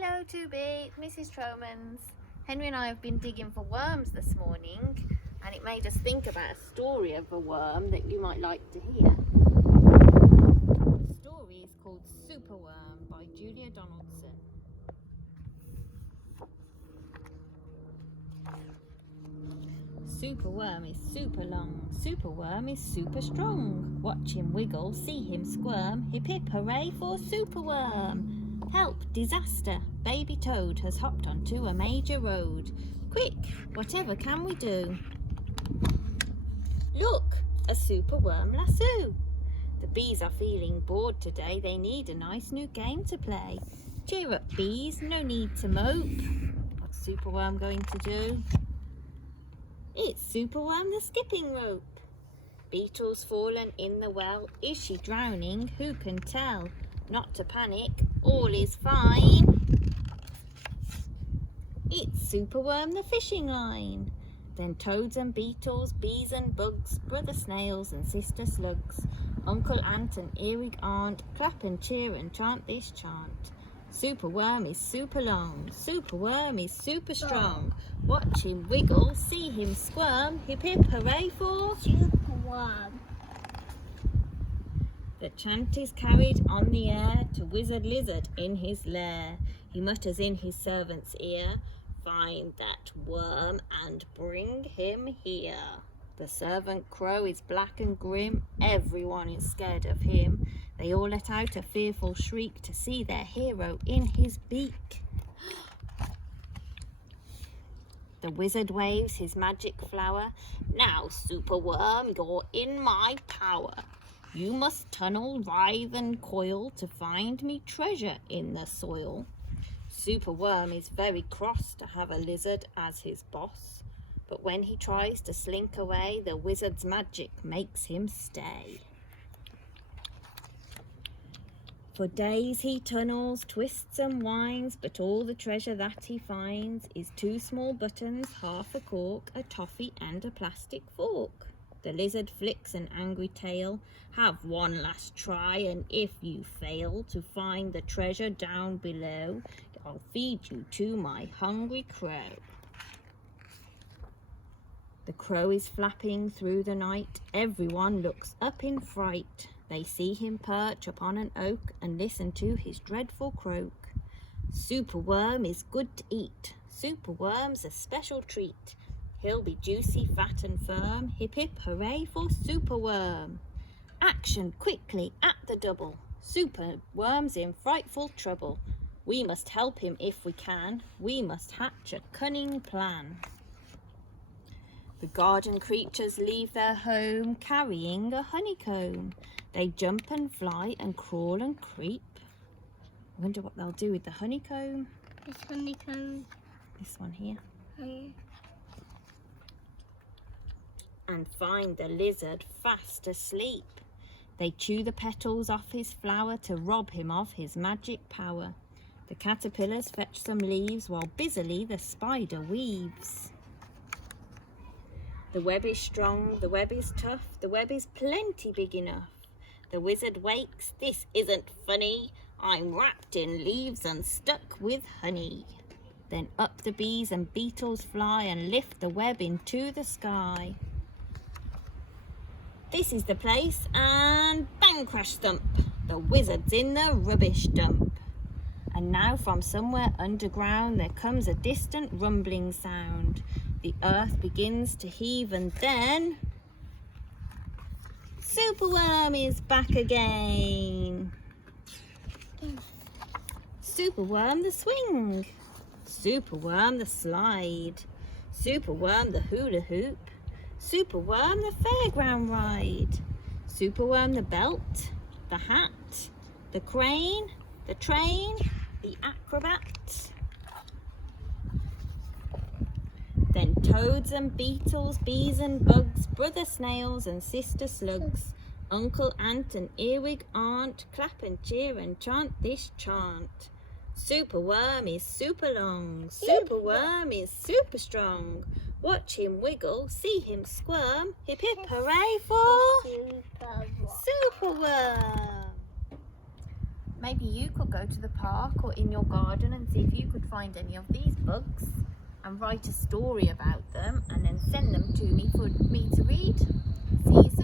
Hello Toby, Mrs. Tromans. Henry and I have been digging for worms this morning, and it made us think about a story of a worm that you might like to hear. The story is called Superworm by Julia Donaldson. Superworm is super long, Superworm is super strong. Watch him wiggle, see him squirm, hip hip hooray for Superworm. Help, disaster, baby toad has hopped onto a major road. Quick, whatever can we do? Look, a superworm lasso. The bees are feeling bored today, they need a nice new game to play. Cheer up bees, no need to mope. What's Superworm going to do? It's Superworm the skipping rope. Beetle's fallen in the well, is she drowning? Who can tell? Not to panic, all is fine. It's Superworm the fishing line. Then toads and beetles, bees and bugs, brother snails and sister slugs, uncle ant and earwig aunt, clap and cheer and chant this chant. Superworm is super long, Superworm is super strong. Watch him wiggle, see him squirm, hip hip hooray for Superworm. The chant is carried on the air to Wizard Lizard in his lair. He mutters in his servant's ear, find that worm and bring him here. The servant crow is black and grim, everyone is scared of him. They all let out a fearful shriek to see their hero in his beak. The wizard waves his magic flower. Now, Superworm, you're in my power. You must tunnel, writhe and coil to find me treasure in the soil. Superworm is very cross to have a lizard as his boss, but when he tries to slink away, the wizard's magic makes him stay. For days he tunnels, twists and winds, but all the treasure that he finds is 2 small buttons, half a cork, a toffee and a plastic fork. The lizard flicks an angry tail. Have one last try, and if you fail to find the treasure down below, I'll feed you to my hungry crow. The crow is flapping through the night. Everyone looks up in fright. They see him perch upon an oak and listen to his dreadful croak. Superworm is good to eat. Superworm's a special treat. He'll be juicy, fat and firm. Hip hip hooray for Superworm. Action quickly at the double. Superworm's in frightful trouble. We must help him if we can. We must hatch a cunning plan. The garden creatures leave their home carrying a honeycomb. They jump and fly and crawl and creep. I wonder what they'll do with the honeycomb. This honeycomb. This one here. Here. And find the lizard fast asleep. They chew the petals off his flower to rob him of his magic power. The caterpillars fetch some leaves while busily the spider weaves. The web is strong, the web is tough, the web is plenty big enough. The wizard wakes, this isn't funny, I'm wrapped in leaves and stuck with honey. Then up the bees and beetles fly and lift the web into the sky. This is the place, and bang crash thump, the wizard's in the rubbish dump. And now from somewhere underground there comes a distant rumbling sound. The earth begins to heave and then Superworm is back again. Superworm the swing, Superworm the slide, Superworm the hula hoop, Superworm the fairground ride, Superworm the belt, the hat, the crane, the train, the acrobat. Then toads and beetles, bees and bugs, brother snails and sister slugs, uncle ant and earwig aunt, clap and cheer and chant this chant. Superworm is super long, Superworm is super strong. Watch him wiggle, see him squirm, hip hip hooray for Superworm. Superworm. maybe you could go to the park or in your garden and see if you could find any of these books and write a story about them and then send them to me for me to read. See you soon.